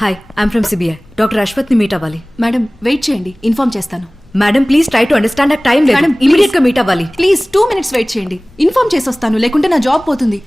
Hi I'm from CBI. Doctor అశ్వత్ని meet అవ్వాలి. Madam wait చేయండి, ఇన్ఫార్మ్ చేస్తాను. Madam please try to understand. నాకు టైం లేదు. మేడం ఇమీడియట్ గా మీట్ అవ్వాలి. ప్లీజ్ 2 minutes వెయిట్ చేయండి, ఇన్ఫార్మ్ చేసి వస్తాను, లేకుంటే నా జాబ్ పోతుంది.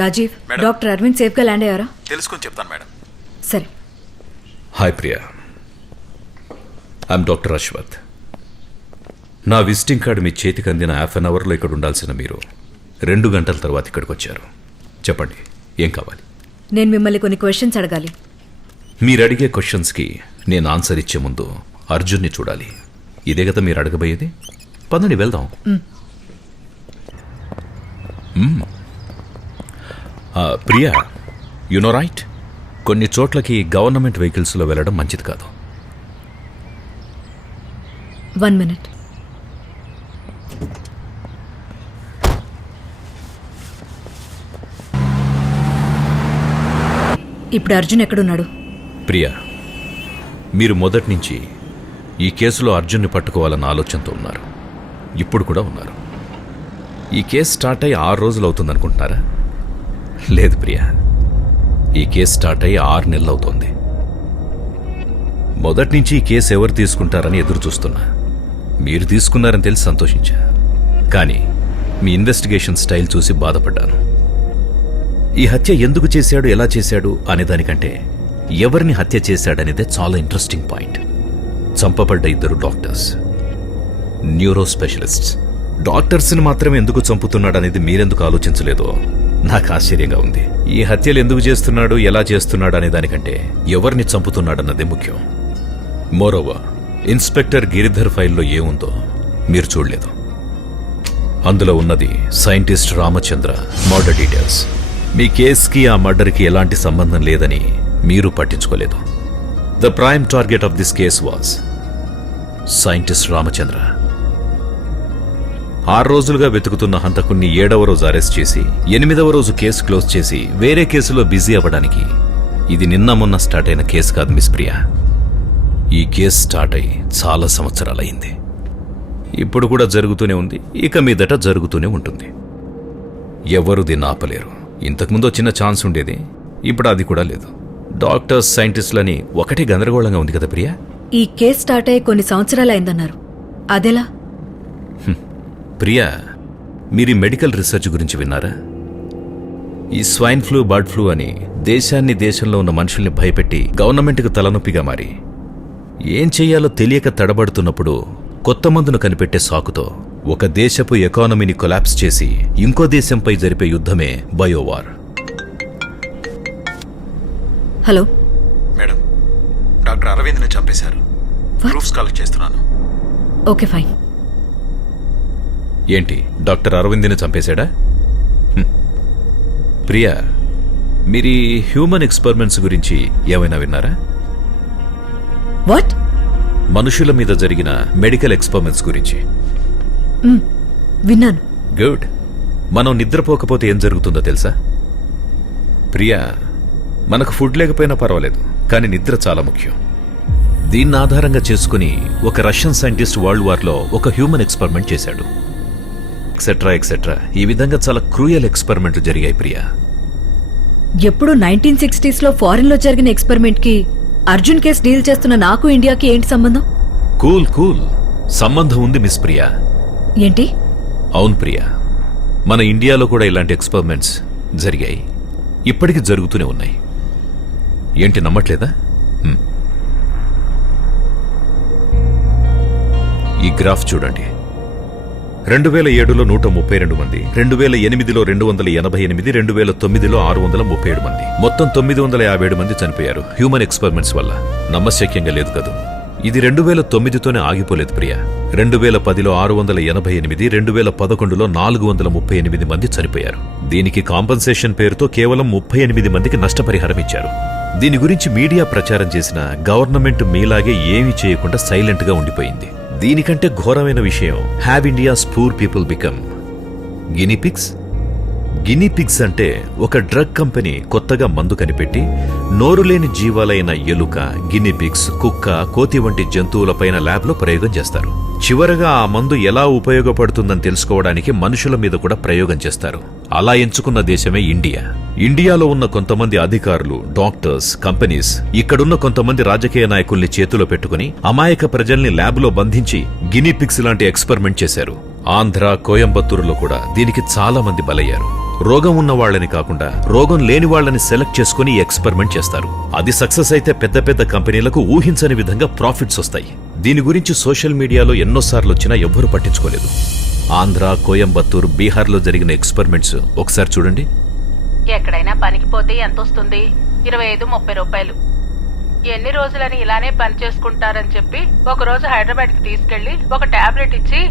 Rajeev, madam. Doctor Aravind safe గా ల్యాండ్ అయ్యారా? తెలుసుకొని చెప్తాను మేడం. సరే. Hi Priya, I'm doctor Ashwath. నా విజిటింగ్ కార్డు మీ చేతికి అందిన 1/2 అవర్లో ఇక్కడ ఉండాల్సిన మీరు 2 గంటల తర్వాత ఇక్కడికి వచ్చారు. చెప్పండి, ఏం కావాలి? నేను మిమ్మల్ని కొన్ని క్వశ్చన్స్ అడగాలి. మీరు అడిగే క్వశ్చన్స్కి నేను ఆన్సర్ ఇచ్చే ముందు అర్జున్ని చూడాలి. ఇదే కదా మీరు అడగబోయేది? పదండి వెళ్దాం. ప్రియా, యునో రైట్, కొన్ని చోట్లకి గవర్నమెంట్ వెహికల్స్లో వెళ్ళడం మంచిది కాదు. 1 minute. ఇప్పుడు అర్జున్ ఎక్కడున్నాడు? ప్రియా, మీరు మొదటి నుంచి ఈ కేసులో అర్జున్ని పట్టుకోవాలన్న ఆలోచనతో ఉన్నారు. ఇప్పుడు కూడా ఉన్నారు. ఈ కేసు స్టార్ట్ అయ్యి 6 రోజులు అవుతుందనుకుంటున్నారా? లేదు ప్రియా, ఈ కేసు స్టార్ట్ అయ్యి 6 నెలలు అవుతుంది. మొదటి నుంచి ఈ కేసు ఎవరు తీసుకుంటారని ఎదురు చూస్తున్నా. మీరు తీసుకున్నారని తెలిసి సంతోషించా. కానీ మీ ఇన్వెస్టిగేషన్ స్టైల్ చూసి బాధపడ్డాను. ఈ హత్య ఎందుకు చేశాడు, ఎలా చేశాడు అనే దానికంటే ఎవరిని హత్య చేశాడనేదే చాలా ఇంట్రెస్టింగ్ పాయింట్. చంపబడ్డ 2 డాక్టర్స్, న్యూరో స్పెషలిస్ట్స్. డాక్టర్స్ని మాత్రమే ఎందుకు చంపుతున్నాడనేది మీరెందుకు ఆలోచించలేదో నాకు ఆశ్చర్యంగా ఉంది. ఈ హత్యలు ఎందుకు చేస్తున్నాడు, ఎలా చేస్తున్నాడు అనే దానికంటే ఎవరిని చంపుతున్నాడన్నదే ముఖ్యం. మోరోవర్, ఇన్స్పెక్టర్ గిరిధర్ ఫైల్లో ఏముందో మీరు చూడలేదు. అందులో ఉన్నది సైంటిస్ట్ రామచంద్ర మర్డర్ డీటెయిల్స్. మీ కేసుకి ఆ మర్డర్కి ఎలాంటి సంబంధం లేదని మీరు పట్టించుకోలేదు. The prime target of this case was scientist Ramachandra. 6 రోజులుగా వెతుకుతున్న హంతకుణ్ణి 7వ రోజు అరెస్ట్ చేసి 8వ రోజు కేసు క్లోజ్ చేసి వేరే కేసులో బిజీ అవ్వడానికి ఇది నిన్న మొన్న స్టార్ట్ అయిన కేసు కాదు మిస్ ప్రియా. ఈ కేసు స్టార్ట్ అయి చాలా సంవత్సరాలయ్యింది. ఇప్పుడు కూడా జరుగుతూనే ఉంది, ఇక మీదట జరుగుతూనే ఉంటుంది. ఎవరు దీన్ని ఆపలేరు. ఇంతకుముందు చిన్న ఛాన్స్ ఉండేది, ఇప్పుడు అది కూడా లేదు. డాక్టర్స్, సైంటిస్టులని ఒకటే గందరగోళంగా ఉంది కదా ప్రియా. ఈ కేసు స్టార్ట్ అయ్యి కొన్ని సంవత్సరాలు అయిందన్నారు, అదెలా? ప్రియా, మీరు మెడికల్ రీసెర్చ్ గురించి విన్నారా? ఈ స్వైన్ ఫ్లూ, బర్డ్ ఫ్లూ అని దేశంలో ఉన్న మనుషుల్ని భయపెట్టి గవర్నమెంట్కు తలనొప్పిగా మారి ఏం చెయ్యాలో తెలియక తడబడుతున్నప్పుడు కొత్త మందును కనిపెట్టే సాకుతో ఒక దేశపు ఎకానమీని కొలాప్స్ చేసి ఇంకో దేశంపై జరిపే యుద్ధమే బయోవార్. హలో మేడం, డాక్టర్ అరవింద్ని చంపేశారు. ప్రూఫ్స్ కలెక్ట్ చేస్తున్నాను. Okay fine. ఏంటి, డాక్టర్ అరవింద్ని చంపేశాడా? ప్రియా, మీరు హ్యూమన్ ఎక్స్పెరిమెంట్స్ గురించి ఏమైనా విన్నారా? వాట్? మనుషుల మీద జరిగిన మెడికల్ ఎక్స్పెరిమెంట్స్ గురించి. విన్నాను. గుడ్. మనం నిద్రపోకపోతే ఏం జరుగుతుందో తెలుసా? ప్రియా, మనకు ఫుడ్ లేకపోయినా పర్వాలేదు, కానీ నిద్ర చాలా ముఖ్యం. దీన్ని ఆధారంగా చేసుకుని ఒక రష్యన్ సైంటిస్ట్ వరల్డ్ వార్లో ఒక హ్యూమన్ ఎక్స్పెరిమెంట్ చేశాడు. ఎక్సెట్రా ఎక్సెట్రా, ఈ విధంగా చాలా క్రూయల్ ఎక్స్పెరిమెంట్లు జరిగాయి ప్రియా. ఎప్పుడు 1960s లో ఫారిన్ లో జరిగిన ఎక్స్పెరిమెంట్ కి అర్జున్ కేసు డీల్ చేస్తున్న నాకు ఇండియాకి ఏంటి సంబంధం? కూల్ కూల్, సంబంధం ఉంది మిస్ ప్రియా. ఏంటి? అవును ప్రియా, మన ఇండియాలో కూడా ఇలాంటి ఎక్స్పెరిమెంట్స్ జరిగాయి, ఇప్పటికీ జరుగుతూనే ఉన్నాయి. ఏంటి, నమ్మట్లేదా? ఈ గ్రాఫ్ చూడండి. 2007లో 132 మంది, 2008లో 288, 2009లో 637 మంది, మొత్తం 957 మంది చనిపోయారు హ్యూమన్ ఎక్స్పెరిమెంట్స్ వల్ల. నమ్మశక్యంగా లేదు కదూ. ఇది 2009తోనే ఆగిపోలేదు ప్రియా. 2010లో 688, 2011లో 438 మంది చనిపోయారు. దీనికి కాంపన్సేషన్ పేరుతో కేవలం 38 మందికి నష్టపరిహారం ఇచ్చారు. దీని గురించి మీడియా ప్రచారం చేసిన గవర్నమెంట్ మీలాగే ఏమీ చేయకుండా సైలెంట్ గా ఉండిపోయింది. దీనికంటే ఘోరమైన విషయం, have India's poor people become guinea pigs? Guinea pigs అంటే ఒక డ్రగ్ కంపెనీ కొత్తగా మందు కనిపెట్టి నోరులేని జీవాలైన ఎలుక, గినిపిగ్స్, కుక్క, కోతి వంటి జంతువులపైన ల్యాబ్లో ప్రయోగం చేస్తారు. చివరగా ఆ మందు ఎలా ఉపయోగపడుతుందని తెలుసుకోవడానికి మనుషుల మీద కూడా ప్రయోగం చేస్తారు. అలా ఎంచుకున్న దేశమే ఇండియా. ఇండియాలో ఉన్న కొంతమంది అధికారులు, డాక్టర్స్, కంపెనీస్ ఇక్కడున్న కొంతమంది రాజకీయ నాయకుల్ని చేతిలో పెట్టుకుని అమాయక ప్రజల్ని ల్యాబ్లో బంధించి గినిపిగ్స్ లాంటి ఎక్స్పెరిమెంట్ చేశారు. ఆంధ్ర, కోయంబత్తూరులో కూడా దీనికి చాలా మంది బలయ్యారు. రోగం ఉన్న వాళ్ళని కాకుండా రోగం లేని వాళ్ళని సెలెక్ట్ చేసుకుని ఎక్స్పెరిమెంట్ చేస్తారు. అది సక్సెస్ అయితే పెద్ద పెద్ద కంపెనీలకు ఊహించని విధంగా ప్రాఫిట్స్ వస్తాయి. దీని గురించి సోషల్ మీడియాలో ఎన్నోసార్లు వచ్చినా ఎవ్వరూ పట్టించుకోలేదు. ఆంధ్ర, కోయంబత్తూరు, బీహార్లో జరిగిన ఎక్స్పెరిమెంట్స్ ఒకసారి చూడండి. ఎక్కడైనా పనికి పోతే ఎంత వస్తుంది? 25-30 రూపాయలు. ఎన్ని రోజులని ఇలానే పని చేసుకుంటారని చెప్పి ఒకరోజు హైదరాబాద్కి తీసుకెళ్లి ఒక టాబ్లెట్ ఇచ్చి,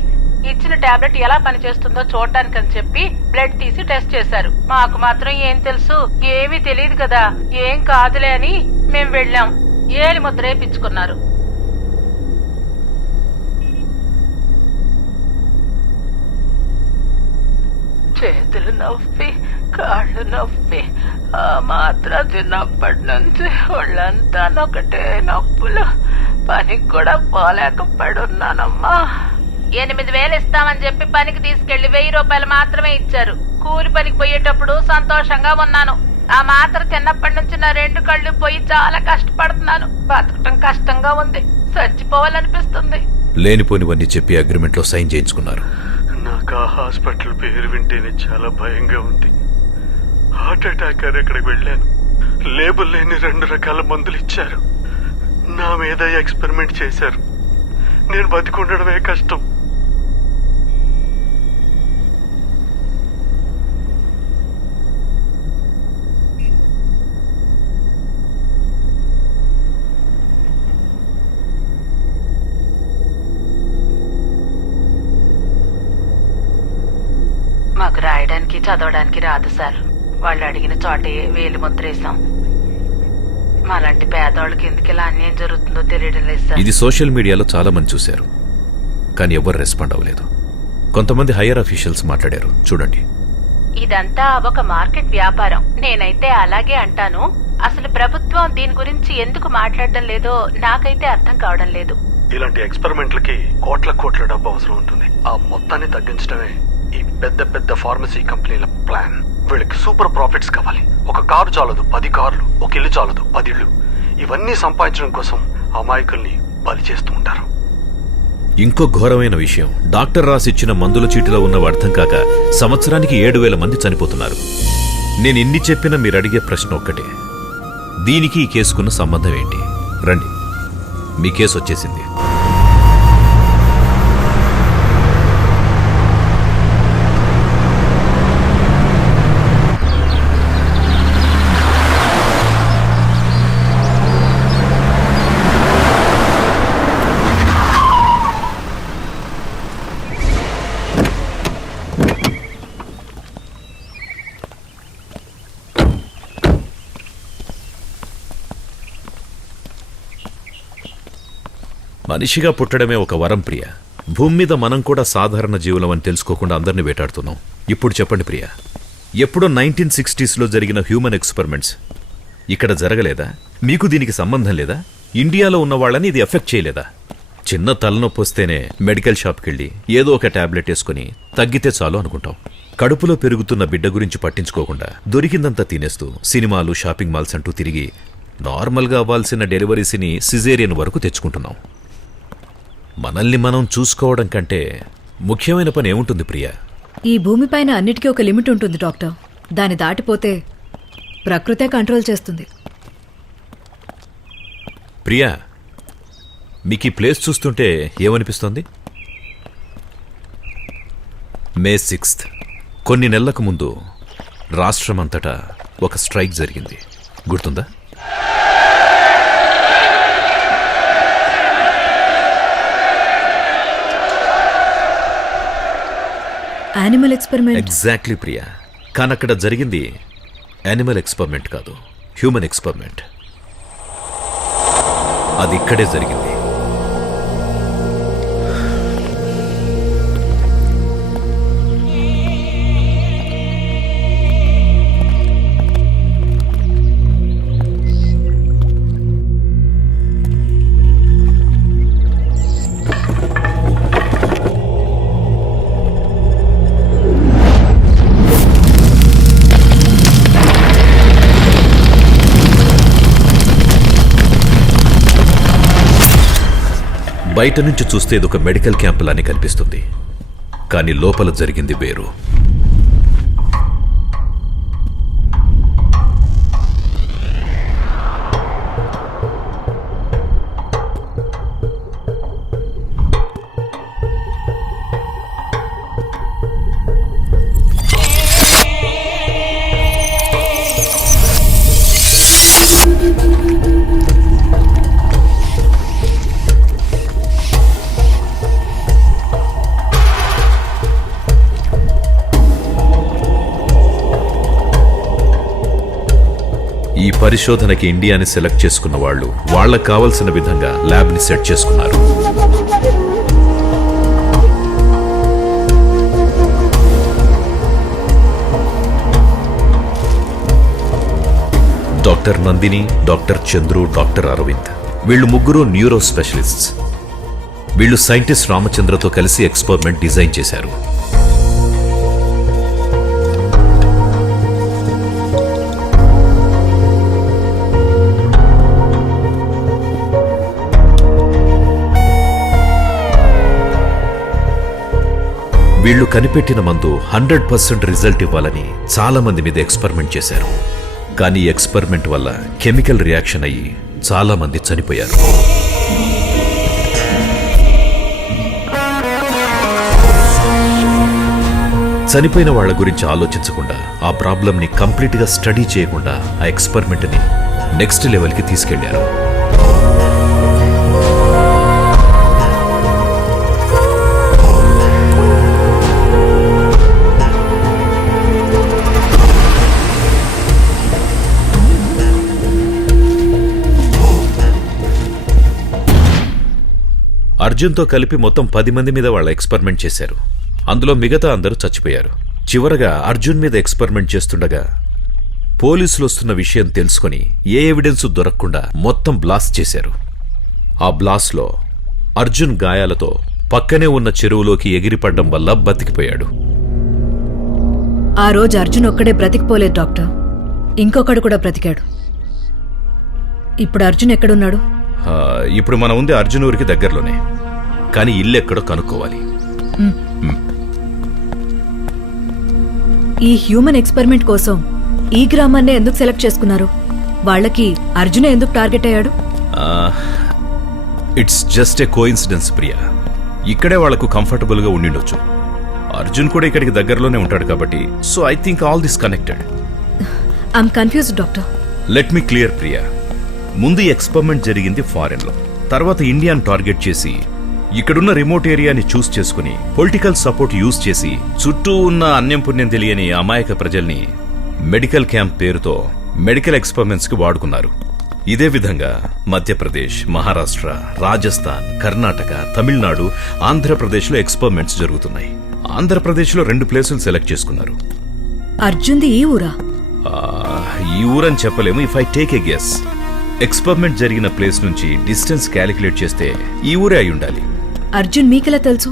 ఇచ్చిన టాబ్లెట్ ఎలా పనిచేస్తుందో చూడటానికని చెప్పి బ్లడ్ తీసి టెస్ట్ చేశారు. మాకు మాత్రం ఏం తెలుసు, ఏమీ తెలియదు కదా, ఏం కాదులే అని మేం వెళ్ళాం. ఏలి ముద్రే పిచ్చుకున్నారు. చేతులు నొప్పి, కాళ్ళు నొప్పి, ఆ మాత్ర తిన్నప్పటి నుంచి ఒళ్ళంతా ఒకటే నొప్పులు. పనికి కూడా పోలేకపోడున్నానమ్మా. 8,000 ఇస్తామని చెప్పి పనికి తీసుకెళ్లి 1,000 రూపాయలు మాత్రమే ఇచ్చారు. కూలి పనికి పోయేటప్పుడు సంతోషంగా ఉన్నాను. ఆ మాత్ర తిన్నప్పటి నుంచి నా 2 కళ్ళు పోయి చాలా కష్టపడుతున్నాను. బతకటం కష్టంగా ఉంది, చచ్చిపోవాలనిపిస్తుంది. లేనిపోనివన్నీ చెప్పి అగ్రిమెంట్లో సైన్ చేయించుకున్నారు. నాకు ఆ హాస్పిటల్ పేరు వింటేనే చాలా భయంగా ఉంది. హార్ట్ అటాక్ అని అక్కడికి వెళ్ళాను. లేబుల్ లేని 2 రకాల మందులు ఇచ్చారు. నా మీద ఎక్స్పెరిమెంట్ చేశారు. నేను బతికుండడమే కష్టం. మాకు రాయడానికి చదవడానికి రాదు సార్. వాళ్ళు అడిగిన చోటే వేలు ముద్రేసాం. మాలాంటి పేదవాళ్ళకి ఎందుకు ఇలా అన్యాయం జరుగుతుందో తెలియడం లేదు సార్. ఇది సోషల్ మీడియాలో చాలా మంది చూశారు, కానీ ఎవరు రెస్పాండ్ అవ్వలేదు. కొంతమంది హైయర్ అఫీషియల్స్ మాట్లాడారు, చూడండి. ఇదంతా ఒక మార్కెట్ వ్యాపారం. నేనైతే అలాగే అంటాను. అసలు ప్రభుత్వం దీని గురించి ఎందుకు మాట్లాడడం లేదో నాకైతే అర్థం కావడం లేదు. ఇలాంటి ఎక్స్పెరిమెంట్లకి కోట్ల డబ్బు అవసరం ఉంటుంది. ఆ మొత్తాన్ని తగ్గించడమే ఈ పెద్ద పెద్ద ఫార్మసీ కంపెనీల ప్లాన్. వీళ్ళకి సూపర్ ప్రాఫిట్స్ కావాలి. ఒక కారు చాలదు 10 కార్లు, ఒక ఇల్లు చాలదు 10 ఇళ్ళు. ఇవన్నీ సంపాదించడం కోసం అమాయకుల్ని బలి చేస్తూ ఉంటారు. ఇంకో ఘోరమైన విషయం, డాక్టర్ రాసిచ్చిన మందుల చీటిలో ఉన్నవి అర్థం కాక సంవత్సరానికి 7,000 మంది చనిపోతున్నారు. నేను ఇన్ని చెప్పినా మీరు అడిగే ప్రశ్న ఒక్కటే, దీనికి ఈ కేసుకున్న సంబంధం ఏంటి? రండి, మీ కేసు వచ్చేసింది. మనిషిగా పుట్టడమే ఒక వరం ప్రియ. భూమి మీద మనం కూడా సాధారణ జీవులం అని తెలుసుకోకుండా అందరినీ వేటాడుతున్నాం. ఇప్పుడు చెప్పండి ప్రియ, ఎప్పుడో 1960s జరిగిన హ్యూమన్ ఎక్స్పెరిమెంట్స్ ఇక్కడ జరగలేదా? మీకు దీనికి సంబంధం లేదా? ఇండియాలో ఉన్న వాళ్ళని ఇది ఎఫెక్ట్ చేయలేదా? చిన్న తలనొప్పి వస్తేనే మెడికల్ షాప్కి వెళ్ళి ఏదో ఒక టాబ్లెట్ వేసుకుని తగ్గితే చాలు అనుకుంటాం. కడుపులో పెరుగుతున్న బిడ్డ గురించి పట్టించుకోకుండా దొరికిందంతా తినేస్తూ సినిమాలు, షాపింగ్ మాల్స్ అంటూ తిరిగి నార్మల్గా అవ్వాల్సిన డెలివరీస్ని సిజేరియన్ వరకు తెచ్చుకుంటున్నాం. మనల్ని మనం చూసుకోవడం కంటే ముఖ్యమైన పని ఏముంటుంది ప్రియా? ఈ భూమిపైన అన్నిటికీ ఒక లిమిట్ ఉంటుంది డాక్టర్. దాన్ని దాటిపోతే ప్రకృతే కంట్రోల్ చేస్తుంది. ప్రియా, మీకు ఈ ప్లేస్ చూస్తుంటే ఏమనిపిస్తోంది? మే 6th కొన్ని నెలలకు ముందు రాష్ట్రమంతటా ఒక స్ట్రైక్ జరిగింది, గుర్తుందా? Animal experiment. ఎగ్జాక్ట్లీ ప్రియా. కానీ అక్కడ జరిగింది యానిమల్ ఎక్స్పెరిమెంట్ కాదు, హ్యూమన్ ఎక్స్పెరిమెంట్. అది ఇక్కడే జరిగింది. బయట నుంచి చూస్తే ఇదొక మెడికల్ క్యాంప్ లానే కనిపిస్తుంది, కానీ లోపల జరిగింది వేరు. ఈ పరిశోధనకి ఇండియాని సెలెక్ట్ చేసుకున్న వాళ్ళు వాళ్ళకు కావలసిన విధంగా ల్యాబ్ని సెట్ చేసుకున్నారు. Doctor Nandini, doctor Chandru, doctor Arvind వీళ్ళు ముగ్గురు న్యూరో స్పెషలిస్ట్స్. వీళ్ళు సైంటిస్ట్ రామచంద్రతో కలిసి ఎక్స్పెరిమెంట్ డిజైన్ చేశారు. వీళ్ళు కనిపెట్టిన మందు 100% రిజల్ట్ ఇవ్వాలని చాలా మంది మీద ఎక్స్పెరిమెంట్ చేశారు. కానీ ఎక్స్పెరిమెంట్ వల్ల కెమికల్ రియాక్షన్ అయ్యి చాలా మంది చనిపోయారు. చనిపోయిన వాళ్ళ గురించి ఆలోచించకుండా, ఆ ప్రాబ్లంని కంప్లీట్గా స్టడీ చేయకుండా ఆ ఎక్స్పెరిమెంట్ని నెక్స్ట్ లెవెల్కి తీసుకెళ్లారు. అర్జున్తో కలిపి మొత్తం 10 మంది మీద వాళ్ళ ఎక్స్పెరిమెంట్ చేశారు. అందులో మిగతా అందరూ చచ్చిపోయారు. చివరగా అర్జున్ మీద ఎక్స్పెరిమెంట్ చేస్తుండగా పోలీసులు వస్తున్న విషయం తెలుసుకుని ఏ ఎవిడెన్స్ దొరకకుండా మొత్తం బ్లాస్ట్ చేశారు. ఆ బ్లాస్ట్లో అర్జున్ గాయాలతో పక్కనే ఉన్న చెరువులోకి ఎగిరిపడ్డం వల్ల బతికిపోయాడు. ఆ రోజు అర్జున్ ఒక్కడే బ్రతికిపోలేదు డాక్టర్, ఇంకొకడు కూడా బ్రతికాడు. ఇప్పుడు అర్జున్ ఎక్కడున్నాడు? ఇప్పుడు మనం ఉంది అర్జున్ ఊరికి దగ్గరలోనే, కానీ ఇల్లు ఎక్కడో కనుక్కోవాలి. ఈ హ్యూమన్ ఎక్స్పెరిమెంట్ కోసం ఈ గ్రామాన్నే ఎందుకు సెలెక్ట్ చేసుకున్నారు? వాళ్ళకి అర్జునే ఎందుకు టార్గెట్ అయ్యాడు? It's just a coincidence Priya. ఇక్కడే వాళ్లకు కంఫర్టబుల్ గా ఉండిండొచ్చు. అర్జున్ కూడా ఇక్కడికి దగ్గరలోనే ఉంటాడు కాబట్టి, so I think all this connected. I'm confused doctor. Let me clear Priya. ముందు ఎక్స్పెరిమెంట్ జరిగింది ఫారెన్ లో, తర్వాత ఇండియాను టార్గెట్ చేసి ఇక్కడున్న రిమోట్ ఏరియాని చూస్ చేసుకుని పొలిటికల్ సపోర్ట్ యూజ్ చేసి చుట్టూ ఉన్న అన్యం పుణ్యం తెలియని అమాయక ప్రజల్ని మెడికల్ క్యాంప్ పేరుతో మెడికల్ ఎక్స్పెరిమెంట్స్ కి వాడుకున్నారు. ఇదే విధంగా మధ్యప్రదేశ్, మహారాష్ట్ర, రాజస్థాన్, కర్ణాటక, తమిళనాడు, ఆంధ్రప్రదేశ్లో ఎక్స్పెరిమెంట్స్ జరుగుతున్నాయి. ఆంధ్రప్రదేశ్లో 2 ప్లేసులు సెలెక్ట్ చేసుకున్నారు. అర్జున్ది ఈ ఊరా? ఈ ఊరని చెప్పలేము. If I take a guess, experiment జరిగిన ప్లేస్ నుంచి డిస్టెన్స్ క్యాలిక్యులేట్ చేస్తే ఈ ఊరే అయి ఉండాలి. అర్జున్ మీకెలా తెలుసు?